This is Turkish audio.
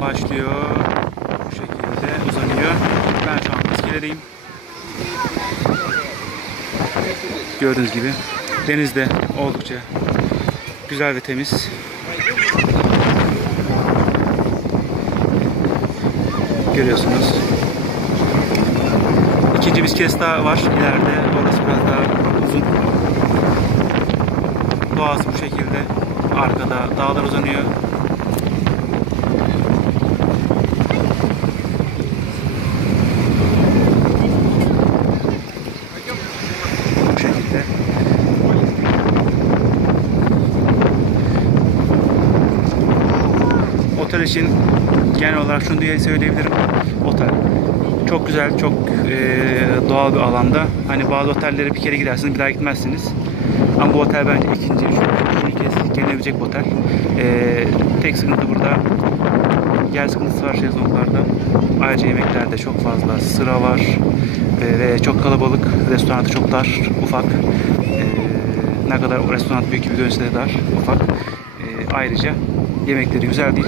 başlıyor. Bu şekilde uzanıyor. Ben şu an iskeledeyim. Gördüğünüz gibi deniz de oldukça güzel ve temiz. Görüyorsunuz. İkinci bir kes daha var ileride. Orası biraz daha uzun. Doğası bu şekilde. Arkada dağlar uzanıyor. Bu şekilde. Otel için genel olarak şunu diye söyleyebilirim. Otel çok güzel, çok e, doğal bir alanda. Hani bazı otellere bir kere gidersiniz, bir daha gitmezsiniz. Ama bu otel bence ikinci, üçüncü, kez gelinebilecek bir otel. E, tek sıkıntı burada yer sıkıntısı var şezlonglarda. Ayrıca yemeklerde çok fazla sıra var E, ve çok kalabalık. Restoranı çok dar, ufak. E, ne kadar o restoran büyük gibi görünse de dar, ufak. E, ayrıca yemekleri güzel değil.